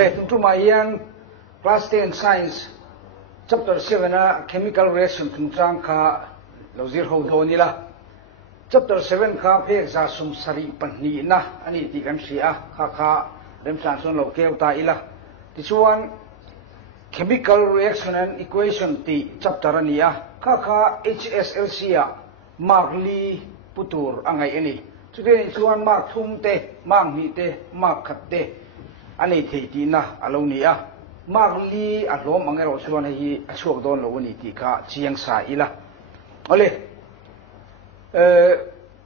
Ole tuma hian class 10 science chapter 7 a chemical reaction thungchang kha lozir ho doni la chapter 7 kha phek za sum sari panni na ani ti kan sia kha rem san son lo keu ta ila ti chuan chemical reaction and equation ti chapter ania kha HSLC a mark li putur angai ani chude chuan mark thum te mang hi te mark khat te ani thei ti na alo ni a mark li a lom angero chuan hi a chuak don lo ni ti kha chiang sa ila ole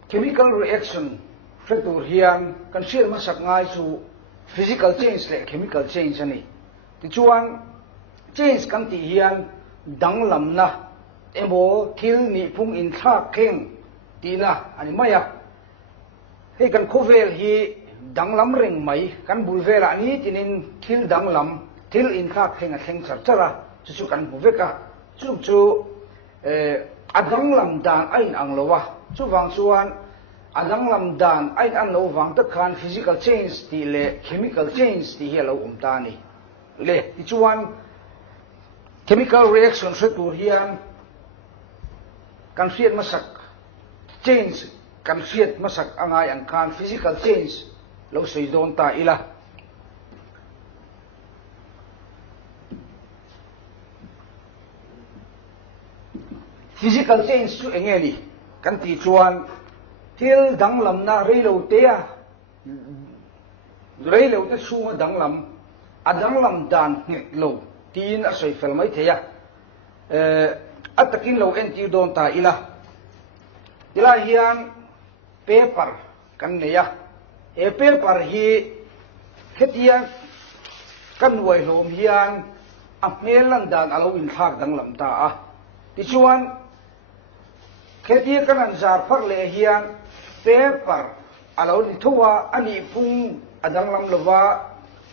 chemical reaction factor hian kan share ma sak ngai chu physical change le chemical change ani ti chuan change kan ti hian danglam na emo thil ni phung in thak kheng ti na ani maya hei kan khovel hi danglam ring mai kan bulvela ani tinin thil danglam thil in thak kheng a kheng char chara chu kan buveka chu adanglam dan ain anglowa chu wang chuan adanglam dan ain an lo wang ta khan physical change ti le chemical change ti hello umta ni le ti chuan chemical reaction factor hian kan siat masak change kan siat masak angai an khan physical change lo sei don ta ila physical change chu engeli kan ti chuan thil danglam na reilo te a reilo te chu danglam adanglam dan ngek lo tin a soi fel mai theya atakin lo en ti don ta ila hian paper kan neya paper hi khetian kan wai lom hian a melan dan alo in thak danglam ta a ti chuan kheti kan an zar phak le hian paper alo ni thuwa ani phung adanglam lova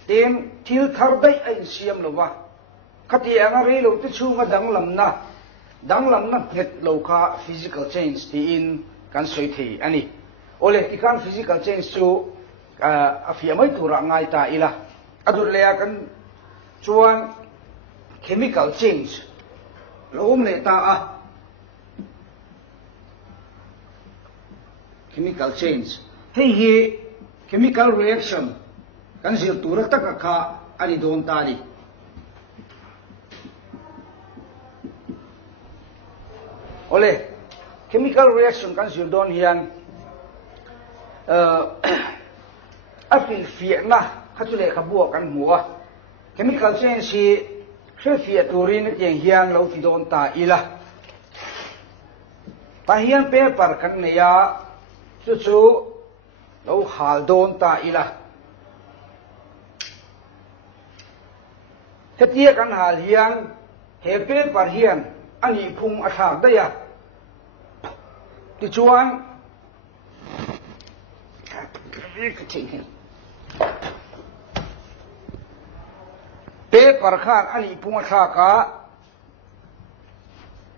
tem thil thar dai ai siam lova khati anga re lo ti chunga danglam na het lo kha physical change ti in kan soi thi ani ole ti kan physical change chu a fi mai tura ngai ta ila adur le kan chuan chemical change lo ne ta a chemical change hi chemical reaction kan zil tura taka kha ani don ta ni ole chemical reaction kan zil don hian afi fiena khatule khabua kan muwa chemical change hi fia turin tiang hian lo fi don ta ila ta hian paper kan ne ya chu lo hal don ta ila hetia kan hal hian he paper hian ani phung a thak da ya ti chuan paper khan ani phung a thaka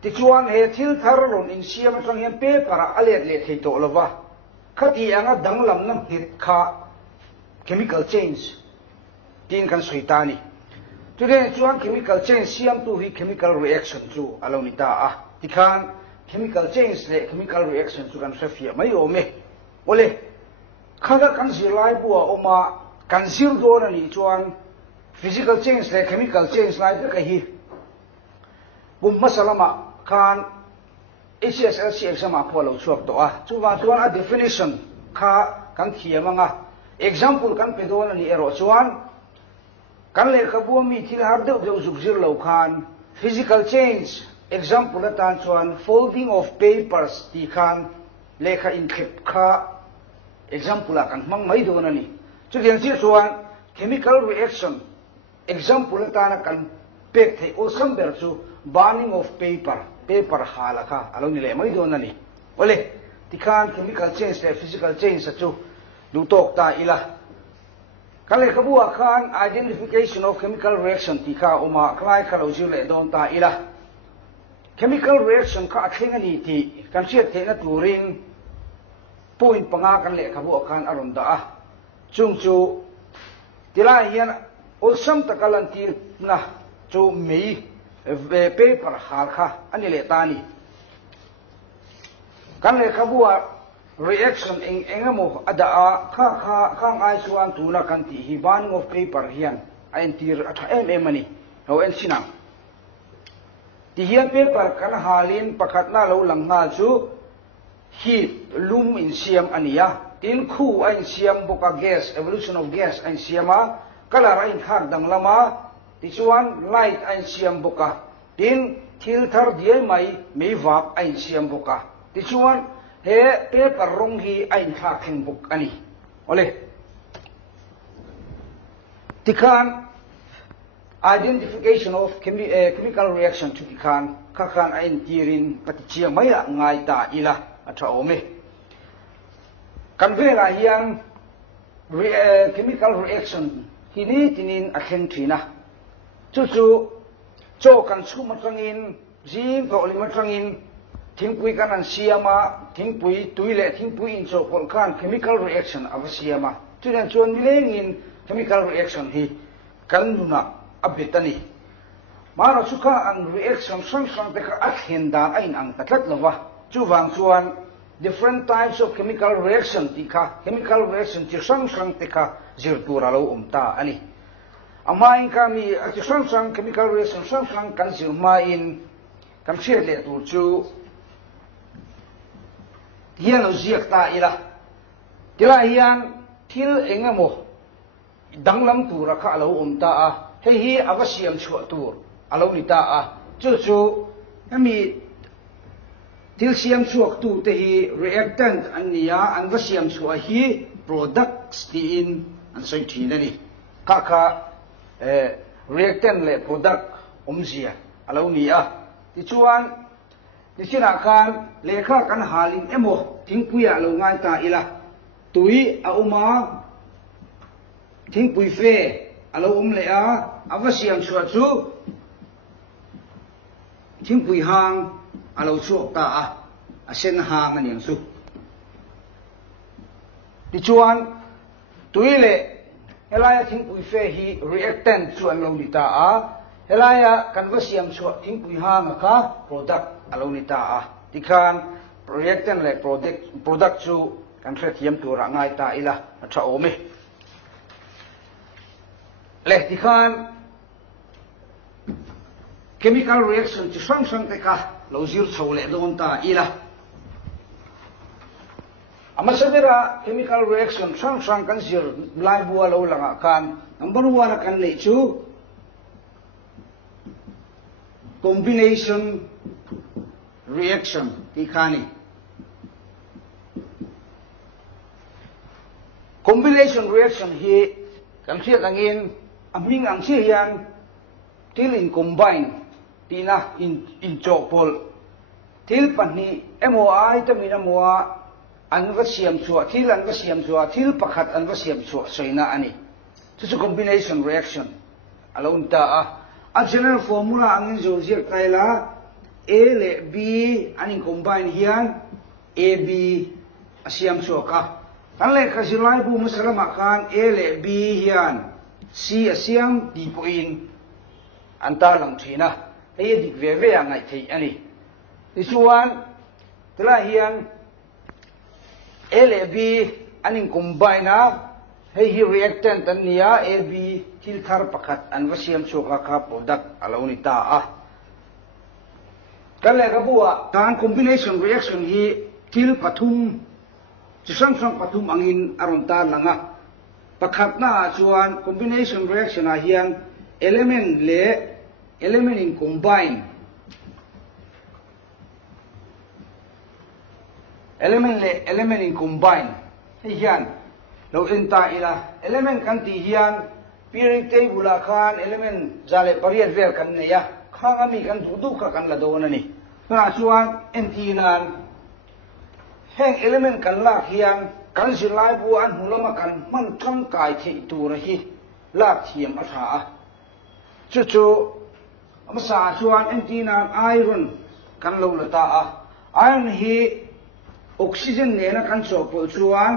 ti chuan he thil thar ron in siam sang hian paper a let le thei to lova khati anga danglam nam hit kha chemical change tin kan soitani today chuan chemical change siam tu hi chemical reaction chu alonita a tikhan chemical change le chemical reaction chu kan safia mai ome ole khaga kan zilai bua oma kan zil do na ni chuan physical change le chemical change lai ka hi bum masalama khan HSLC exam a pholo chuak to a chuan a definition kha kan thiamanga example kan pedon ani ero chuan kan le khabu mi thil har deuh zukzir lo khan physical change example atan chuan folding of papers ti khan lekha in khep kha example kan mang mai don ani chu dian chi chuan chemical reaction example atan kan pek thei o samber chu burning of paper halaka along le mai don ani ole tikhan chemical change le physical change chu du tok ta ila kale khabua khan identification of chemical reaction ti kha oma klai khalo ju le don ta ila chemical reaction kha thengani ti kan chiat thena turing point panga kan le khabua khan aron da a chung chu tilai hian olsam takalantir na chu mei paper hal kha ani le tani kan le khabua reaction engamo ada a kha ai chuan tuna kan ti hi ban of paper hian ain tir atha em ani ho en sinang ti hian paper kan halin pakhat na lo lang nga chu hi lum in siam ania tin khu ain siam boka gas evolution of gas ain siama color ain khak dang lama ti chuan light ain siam boka tin thil thar diai mai mei wap ain siam boka ti chuan he paper rong hi ain khak thing bok ani ole tikan identification of chemical reaction to tikan kakhan ain tirin patichia maya ngai ta ila atha ome kan vela hian chemical reaction hini tinin akhen thina chu cho kan chuma tangin jing ko lima tangin thingpui kan an siama thingpui tuile thingpui in cho pol kan chemical reaction avasiama chuan chuan milengin chemical reaction hi kan nuna abitani mara suka ang reaction sang te ka akhen da ain ang tatlat lawa chuwang chuan different types of chemical reaction tika chemical reaction chi sang te ka zirtura lo umta ani amain kami ati sang chemical reaction sang kan zirma in kan le tu chu hian ziak ta ila tila hian thil engamo danglam tura kha lo umta a hei hi avasiam chu tur alo ni ta a chu ami thil siam chuak tu te hi reactant ania an vasiam chu a hi products ti in an sai thina ni kha reactant le product omzia alo ni a ti chuan ti sina khan lekha kan halin emo thingpuya lo ngai ta ila tui a uma thingpui fe alo le a avasiam chu chu thingpui hang alo chuak ta a sen hang ani su ti chuan tui le helaya thingpui fe hi reactant chu an lo ni ta a helaya conversiam chu thingpui hang ka product alo ni ta a tikhan reactant le product chu kan thret hiam tur angai ta ila atha ome le tikhan chemical reaction chi sang te ka lo zir chho le don ta ila amasabera chemical reaction sang kan zir lai bua lo langa kan number 1 kan le chu combination reaction tikhani combination reaction hi kan thiat angin aming ang sian til in combine tina in chopol til pani MOI tamina moa anvasiam chua til anvasiam chua til pakhat anvasiam chua soina ani chu combination reaction alone ta a general formula angin zojek kaila A le B aning combine hian AB asiam choka kan le khasilai bu masalama khan A le B hian C asiam di point anta lang thina hei dik ve ve angai thei ani isuan tla hian A le B aning combine a hei hi reactant ania AB til thar pakhat anvasiam choka ka product aloni ta a kan le kabua kan combination reaction hi til pathum chisang pathum angin aron ta langa pakhat na chuan combination reaction a hian element in combine element in combine hian lo enta ila element kan ti hian periodic table khan element zale pariat vel kan ne ya khangami kan dudu ka kan la don ani na chuan entinan heng element kan la hian kan silai bu an hulama kan man thang kai thei tur hi la thiam a tha a chu amasa chuan entinan iron kan lo la ta a iron hi oxygen ne na kan chopol chuan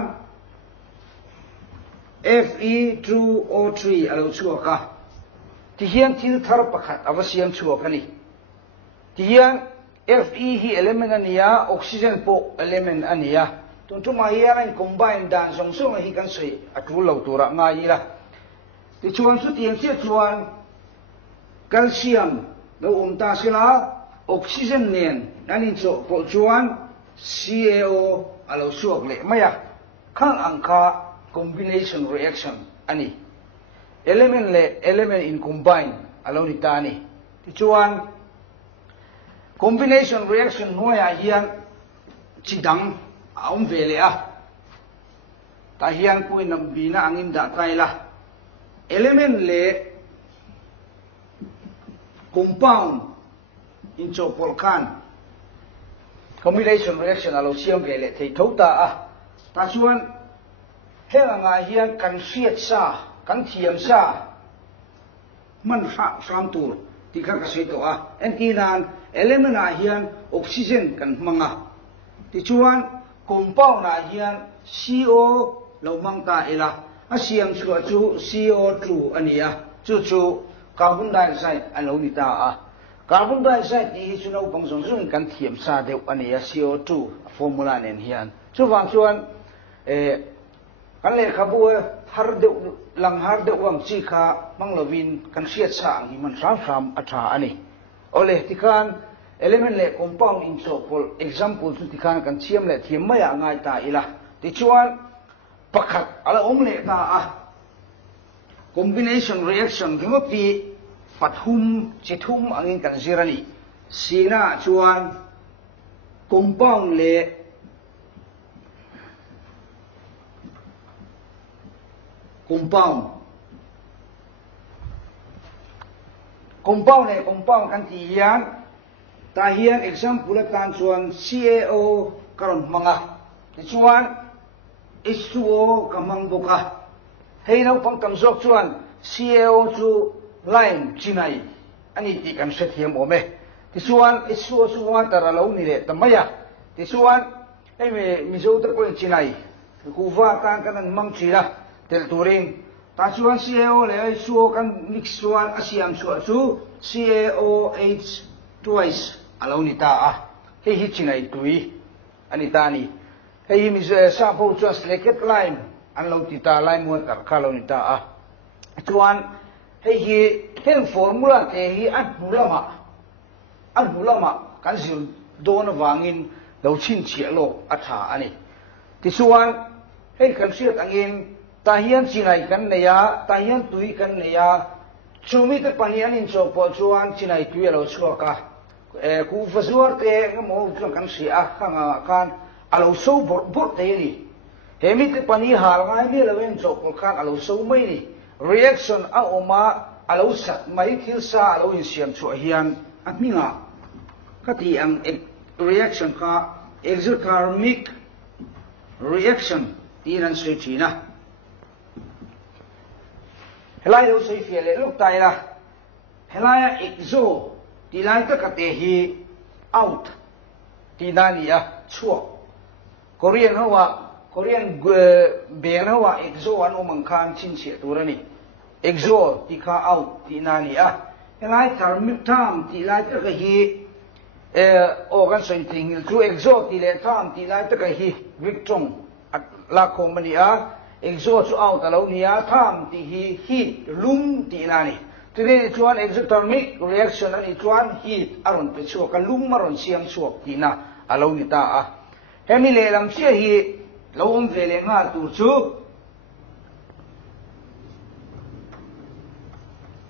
Fe2O3 alo chuaka ti hian thil thar pakhat avasiam chuak ani ti hian Fe hi element ania oxygen po element ania tuntuma hian an combine dan song song hi kan sei atu lo tura ngai la ti chuan su tiang che chuan calcium lo ta sila oxygen nen anin cho po chuan CaO alo suak le maya khang angkha combination reaction ani element in combine alo ni ta ni ti chuan combination reaction noya hian chidang aum vele a ta hian puin nam bina angin da taila element le compound in cho polkan combination reaction alo siam vele thei thota a ta chuan helanga hian kan siat sa kan thiam sa man sam tur ti kha ka sei to a entinan element a hian oxygen kan manga ti chuan compound a hian CO lo mangta ila a siam chu CO2 ania chu carbon dioxide alo ni ta a carbon dioxide ti chu no pang song sung kan thiam sa deuh ania CO2 formula nen hian chu wang chuan kan le khabu har deuh lang har deuh wang chi kha manglovin kan siat sa ang hi man sam atha ani ole tikan element le compound in so for example chu tikan kan chiam le thiam maya ngai ta ila ti chuan pakhat ala le ta a combination reaction kingopi pathum chithum angin kan zirani sina chuan compound le compound kan ti hian ta hian example tan chuan CaO karon manga ti chuan H2O kamang boka hei no pang kam zok chuan CaO chu line chinai ani ti kan se thiam ome ti chuan H2O chu water alo ni le tamaya ti chuan ei me mizo ta ko chinai ku va kan kan mang chila tel turing ta chuan CaO le H2O kan mix chuan asiam chu CaOH twice alo ni ta a hei hi chinai tui ani ta ni hei mi sa po chuan selected line an lo ti ta line mo tar kha lo ni ta a chuan hei hi hen formula te hi an hulama kan zil don wangin lo chin chia lo atha ani ti chuan hei kan siat angin ta hian chinai kan neya ta hian tui kan neya chumi te panian in cho po chuan chinai tui lo chuaka ku fazuar te mo chuan kan sia khanga kan alo so bor te ni hemi te pani hal ngai mi lo en cho po khan alo so mai ni reaction a oma alo sat mai thil sa alo in siam chu hian atminga kati ang reaction ka exothermic reaction tiran sei thina helai lo sei fiele luk tai la helai exo tilai ta ka te hi out tinania chuo korean ben hawa exo an umang khan chin che turani exo ti kha out tinania helai thermic tham tilai ta ka hi organ something to exo ti le tham tilai ta ka hi victong la komania exo chu out alo nia tham ti hi heat lum ti nani today chuan exothermic reaction ani chuan heat aron pe chu ka lum maron siam chuak ti na alo ni ta a hemi le lam chia hi lo om vele nga tur chu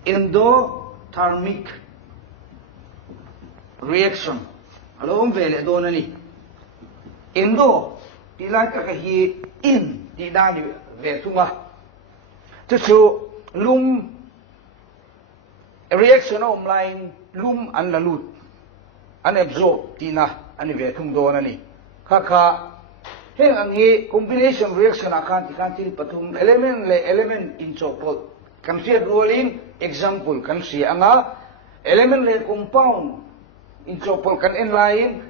endothermic reaction alo om vele don ani endo tilai ta ka hi in ti dani ve tunga chu lum reaction om line lum an la lut an absorb tina ani ve thung don ani kha heng angi combination reaction akan til pathum element in chopol kan sia rolling example kan sia anga element le compound in chopol kan en line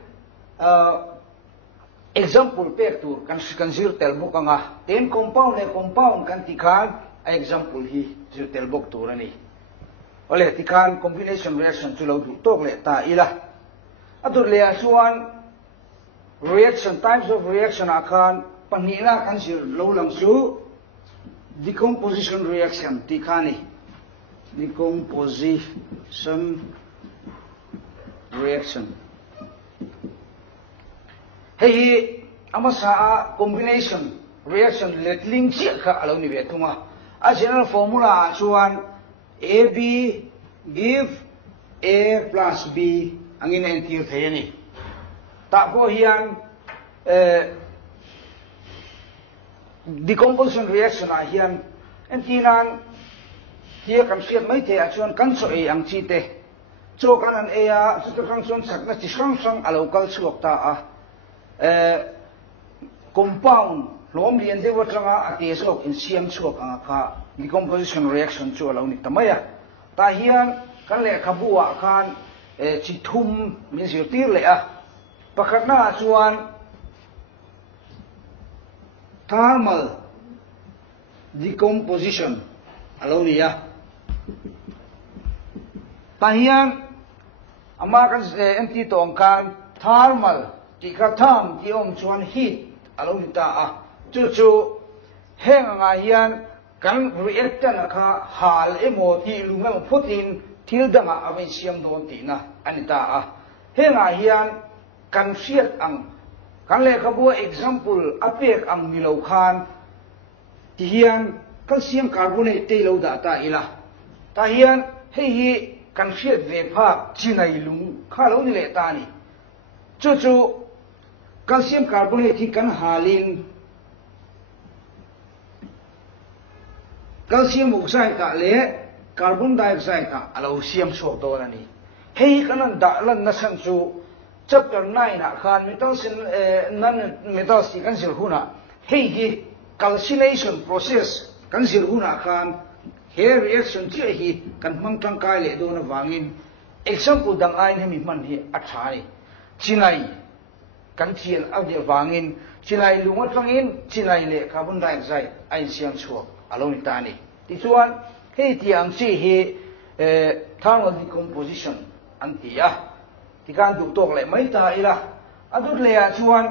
example pektur kan zir tel buk anga ten compound le compound kan tikhan example hi zir tel buk turani ole ti khan combination reaction chu lo du tok le ta ila adur le chuan reaction types of reaction akhan panina kan sir lo lang chu decomposition reaction ti khani decomposition reaction hei amasa combination reaction letling chi kha alo ni ve thunga a general formula chuan AB give A plus B angin entir thayani ta ko hian decomposition reaction a hian entinan hier kan siat mai the a chuan kan so e ang chi te cho kan an e a chu kan chuan sakna chi sang alo kal chuak ta a compound lom lian de watanga ate sok in siam chuak anga kha decomposition reaction chu alo ni tamaya ta hian kan le khabua khan chi thum min sir tir le a pakhatna chuan thermal decomposition alo ni ya ta hian ama kan anti tong kan thermal ti kha tham ti om chuan heat alo ni ta a chu heng nga hian kan reactant kha hal emo ti lungam phutin thil danga avin siam don ti na anita a henga hian kan siat ang kan le khabu example apek ang milo khan ti hian calcium carbonate te lo da ta ila ta hian hei hi kan siat ve pha chinai lung kha lo ni le ta ni chu calcium carbonate hi kan halin calcium oxide ta le carbon dioxide ta alo siam so do na ni hei kanan da lan na san chu chapter 9 na khan metal sin nan metal si kan sil huna hei hi calcination process kan sil huna khan he reaction chi hi kan mang tang kai le do na wangin example dang ai hemi man hi athai chinai kan chian a de wangin chinai lunga tangin chinai le carbon dioxide ai siam chuak alo ni ta ni ti chuan hei ti ang chi hi thermal decomposition an ti a ti kan du tok le mai ta ila adut le a chuan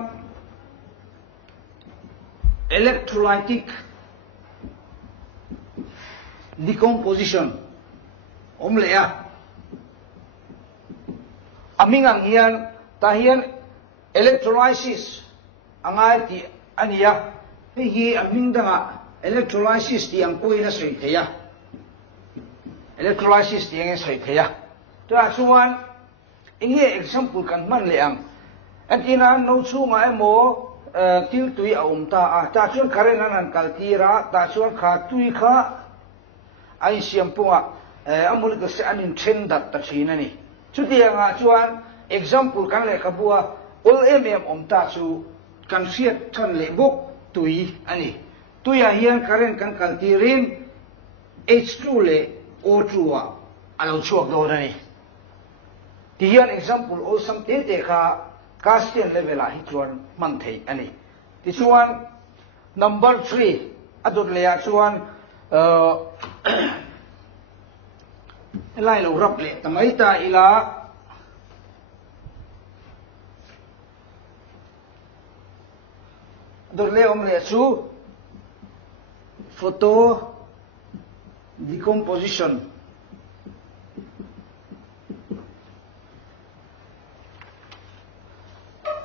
electrolytic decomposition om le a aming ang hian ta hian electrolysis angai ti ania hei hi aming danga electrolysis ti ang pui na soi theya electrolysis ti ang soi theya ta chuan inge example kan man le ang antina no chunga emo til tui a ta a ta chuan current an kaltira ta chuan kha tui kha ai siam punga amul ka se anin trend dat ta china ni chuti anga chuan example kan le khabua ol om ta chu kan siat than le bok tui ani tuya hian current kan kaltirin H2 le O2 a alo chuak do na ni ti hian example all sam te te kha castian level a hi chuan man thei ani ti chuan number 3 adut le a chuan lai lo rap le tamai ta ila adut le om le chu photo decomposition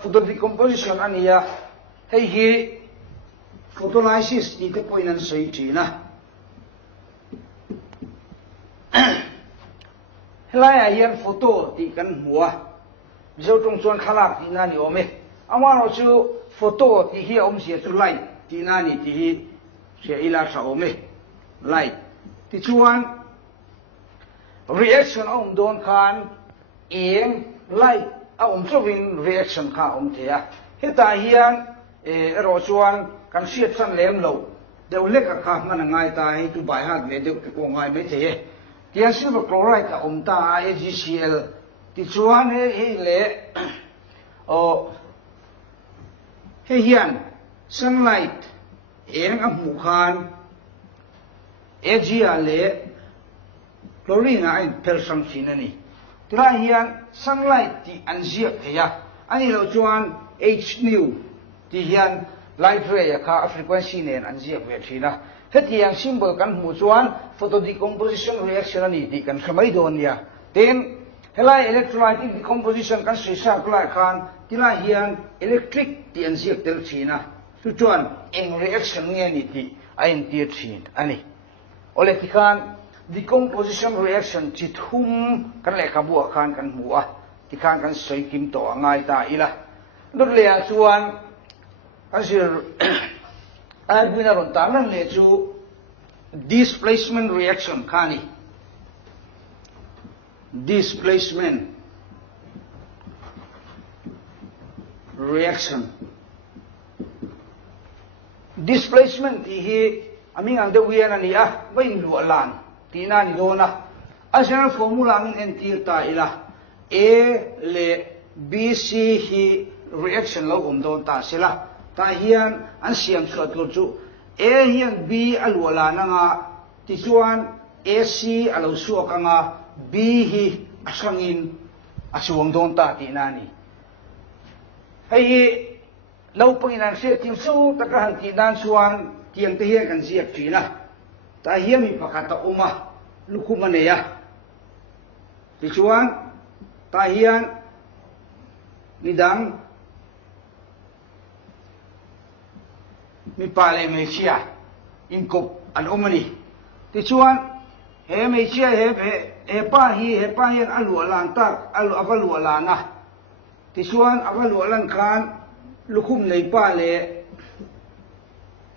photo decomposition ania hei hi photolysis ti te poinan sei china helai a hian photo ti kan hua zo tong chuan khalak ti na ni ome amaro chu photo ti hi om sia chu light ti na ni ti hi sia ila sa ome light ti chuan reaction om don khan eng light a om chuvin reaction kha om thea heta hian ero chuan kan siat san lem lo deu lek a kha man ngai ta hi tu bai hat ve deu ko ngai me the tian silver chloride ka om ta AgCl ti chuan he le o he hian sunlight eng a mu khan Ag le chlorine ai pel sang chin ani tila hian sunlight ti an ziak theya ani lo chuan h nu ti hian light ray kha frequency nen an ziak ve thina hetiang symbol kan hmu chuan photodecomposition reaction ani ti kan khamai don ya ten helai electrolyte in decomposition kan sisa klai khan tila hian electric ti an ziak tel thina chu chuan eng reaction nge ni ti ain ti thin ani ole ti khan decomposition reaction chi thum kan le ka bu khan kan hmu a ti khan kan soi kim to angai ta ila lut le a chuan kan sir ai buina ron ta nan le chu displacement reaction khani displacement reaction displacement hi aming ang de wian ani a bain lu alan tina ni dona asana formula min enti ta ila a le b c hi reaction lo don ta sila ta hian an siam chhuat lo chu a hian b alu ala na nga ti chuan a c alo suak anga b hi asangin asuang don ta ti na ni hei lo panginan se tim su ta ka han ti dan chuan tiang te hian kan ziak thina ta hian mi pakata uma lukum aneya ti chuan ta hian midang mi pale me chia in kop an umani ti chuan he me chia he pa hian alu alan tak alu avalu alana ti chuan avalu alan khan lukum nei pa le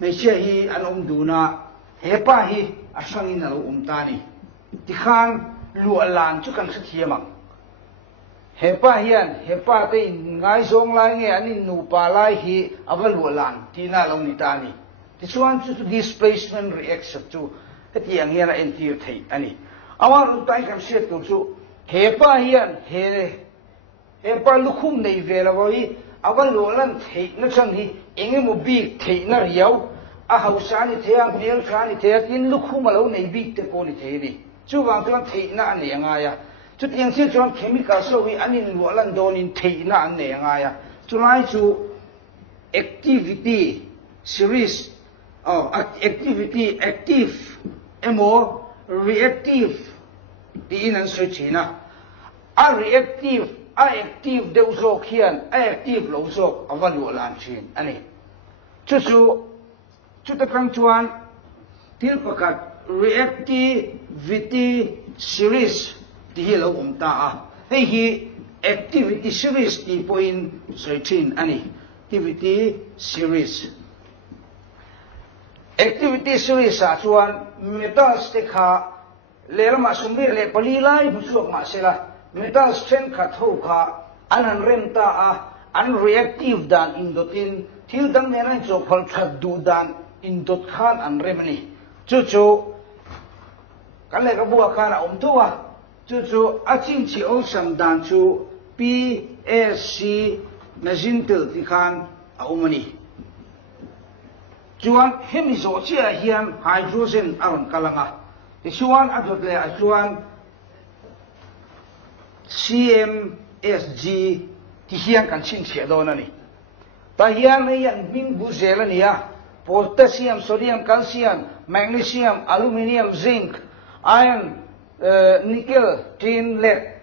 me chia hi an duna he pa hi asangin alo tani ti khan lu alan chu kan sathiamang he pa te ngai song lai nge ani nu pa lai hi avalu alan tina lo ni tani ti chuan chu displacement reaction chu hetiang hian a entir thei ani awan tai kan set tu chu he pa lukhum nei vela voi avalu alan thei na chang hi enge mo bi thei na riau a hausani theang mel khani the tin lukhum alo nei bi te ko ni the ni chu wang chuan thei na ani anga ya chu tiang si chuan chemical so wi anin lu alan don in thei na an ne anga ya chu lai chu activity series activity active emo reactive ti in an so china a reactive a active de uso khian a active lo so avalu alan chin ani chu ta kang chuan til pakat reactivity series ti hi lo ta a hei hi activity series ti point 13 ani activity series a chuan metals te kha lelma sumbir le palilai busuak ma sela metal strength kha tho kha anan rem ta a unreactive dan indotin thil dang ne nai chok phal that du dan indot khan an remani chu kan le ka bua khan a thua chu achin chi o sam dan chu psc mezintel ti khan a umani chuan hemi zo chia hian hydrogen aron kalanga ti chuan a thot le a chuan cmsg ti hian kan chin che don ani ta hian nei an bing bu zel ania potassium sodium calcium magnesium aluminium zinc iron nickel tin lead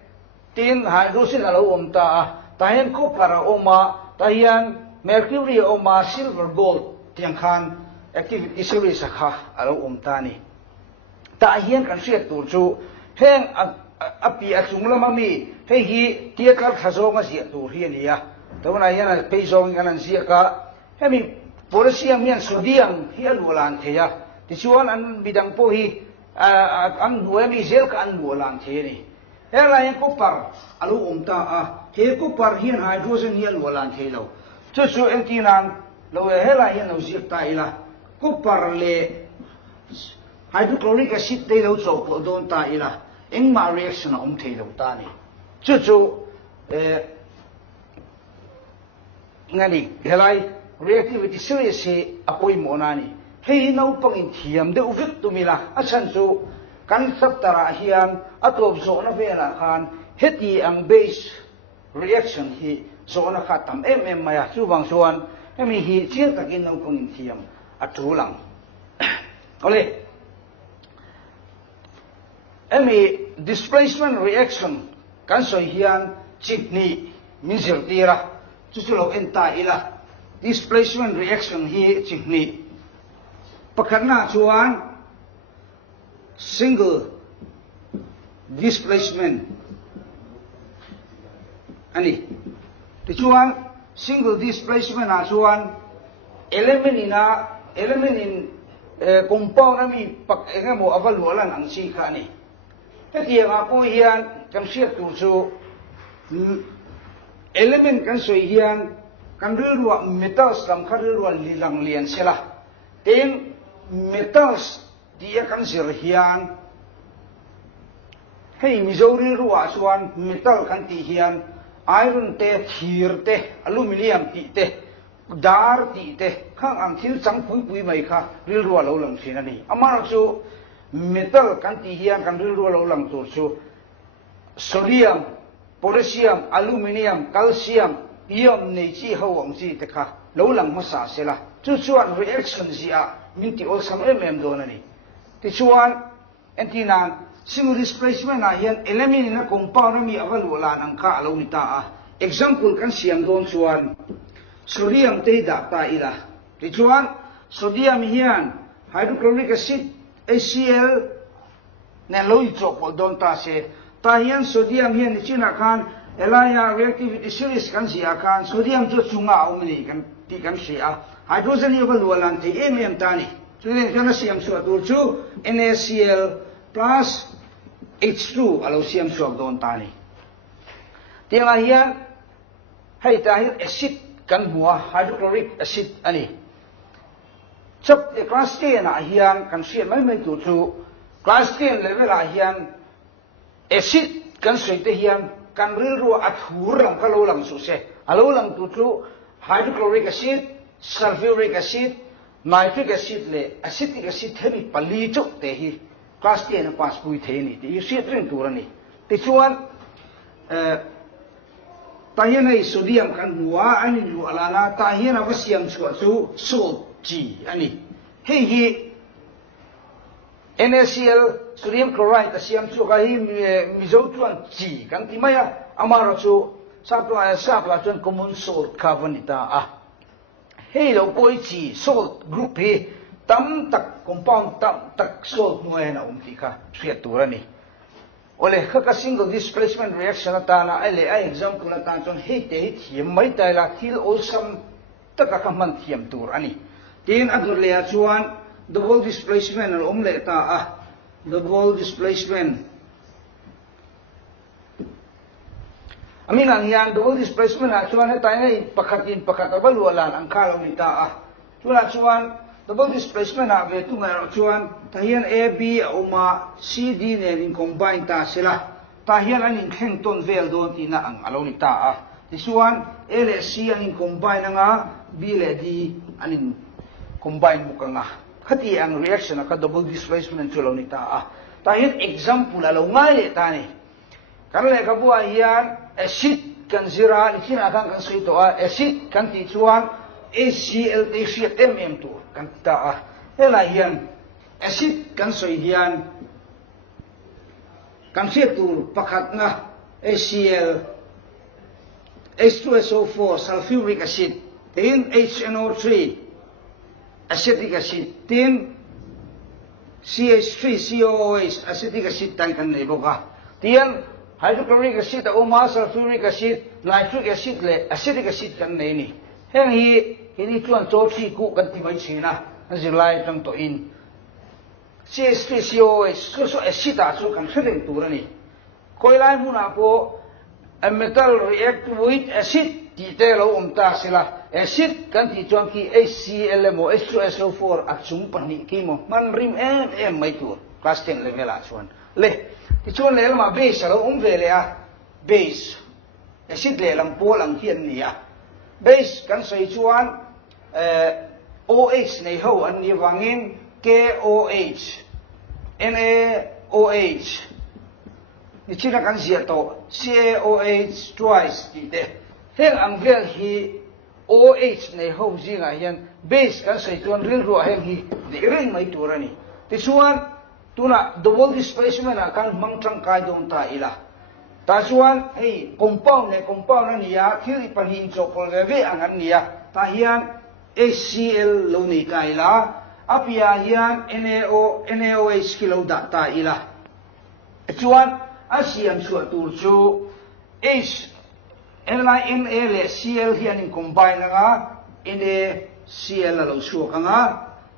tin hydrogen alo ta hian copper ta hian mercury silver gold tiang khan activity series kha alo ta ni ta hian kan siat tur chu heng api achung lama mi hei hi tiakal thazong a sia tur hi ania tawna hian pe zong kan an sia ka hemi potassium hian sodium hi alulan theya ti chuan an bidang po hi an nuami zel ka an nualan the ni hela hian copper alo ta a he copper hian hydrogen hi alulan the lo chu entinan lo hela hian lo sia ta ila copper le hydrochloric acid te lo chok don ta ila engma reaction the lo ta ni chu ngani helai reactivity series he apoi monani hei no pangin thiam de uvik tumila achan chu kan chapter hian atop zo na vela khan heti ang base reaction hi zo na khatam maya chu wang chuan emi hi chial takin no kunin thiam atulang ole emi displacement reaction kan soi hian chipni minzir tira chuchulo enta ila displacement reaction hi chipni pakharna chuan single displacement ani ti chuan single displacement a chuan element in compound ami pak engemo avalualan ang si kha ni heti nga po hian kam siat tu chu element kan soi hian kan rilwa metals lam kharilwa lilang lian sela ten metals dia kan sir hian hei mizori ruwa chuan metal kan ti hian iron te thir te aluminium ti te dar ti te khang ang thil chang pui mai kha ril ruwa lo lang thin ani amara chu metal kan ti hian kan ril ruwa lo lang tur chu sodium potassium aluminium calcium ion nei chi ho ang chi te kha lo lang ma sa sela chu chuan reaction zia min ti ol sam do na ni ti chuan antinan single displacement a hian element in a compound mi avalualan ang ka alo ni ta a example kan siam don chuan sodium te da ta ila ti chuan sodium hian hydrochloric acid HCl ne loi chok don ta se ta hian sodium hian ni china khan elaya reactivity series kan sia khan sodium chu chunga omni kan ti kan sia hydrogen avalualan te em ta ni chulen kana siam chu atur chu NaCl plus H2 alo siam chuak don ta ni tinga hian hei ta hian acid kan hua hydrochloric acid ani chap class 10 a hian kan siam mai tu chu class 10 level a hian acid kan soite hian kan rilru athur lam kalo lang su se alo lang tu chu hydrochloric acid sulfuric acid nitric acid le acetic acid hemi pali chok te hi class 10 pass pui the ni ti you see drink turani ti chuan ta hian ei sodium kan hua ani lu alana ta hian avasiam chu salt g ani hei hi NaCl sodium chloride asiam chu ka hi mizo chuan g kan ti maya amaro chu sapla chuan common salt carbonita a hei lo poi chi salt group hi tam tak compound tam tak salt nuai na ti kha hriat turani ole kha single displacement reaction ta na ai example ta chon hei te hi thiam mai ta la thil olsam taka ka man thiam tur ani tin adur le chuan double displacement al omle ta a double displacement amin ang yan double displacement a chuan ta nei pakhat abalualan ang khalo ni ta a chuan double displacement a ve tu ngai chuan ta hian AB uma CD ne in combine ta sila ta hian an in kheng ton vel don ti na ang alo ni ta a ti chuan L le C an in combine nga B le D an in combine mukanga khati ang reaction ka double displacement chulo ni ta a ta hian example alo ngai le ta ni kan le ka bua hian acid kan zira ni china kan sui to a acid kan ti chuan HCl te hriat tu kan ta a hela hian acid kan soi hian kan hriat tur pakhat nga HCl H2SO4 sulfuric acid tin HNO3 acetic acid tin CH3COOH acetic acid tan kan nei boka tian hydrochloric acid uma sulfuric acid nitric acid le acetic acid kan nei ni heng hi hini chuan cho thi ku kan ti mai china an zilai tang to in CH3COOH so acid a chu kan thring turani koilai huna po a metal react with acid ti te lo ta sila acid kan ti chuan ki HCl mo H2SO4 a chung pani ki mo man rim em mai tur class 10 level a chuan le ti chuan le ma base lo vele a base acid le lam po lang hian ni a base kan sei chuan OH nei ho an ni wangin KOH CaOH ni china kan zia to CaOH twice ti te heng ang vel hi OH nei ho zinga hian base kan sei chuan ril ru heng hi ni ring mai turani ti chuan tuna double displacement a kan mangtang kai dong ta ila ta chuan hei compound na nia thil ipahin chopol ve angan nia ta hian HCl lo nei ta ila apia hian NaOH kilo da ta ila chuan asian chu tur chu H Na le Cl hian in combine nga NaCl lo chu ka nga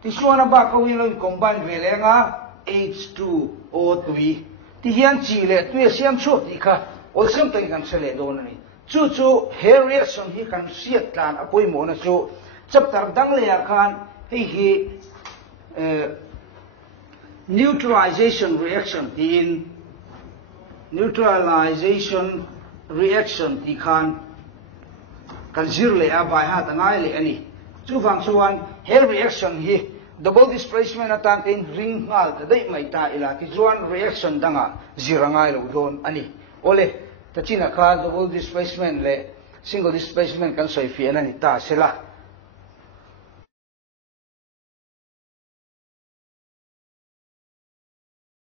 ti chuan ba ko wi lo combine ve le nga H2O2 ti hian chi le tu siam chu ti kha ol sem tai kan sele don ni chu hair reaction hi kan siat tlan apoi mo na chu chapter dang le khan hi neutralization reaction in neutralization reaction ti khan kan zir le a bai ha ta ngai le ani chu wang chuan hair reaction hi double displacement atan tin ring ngal ta dei mai ta ila ti chuan reaction danga zirangai lo don ani ole ta china kha double displacement le single displacement kan soi fi ani ta sela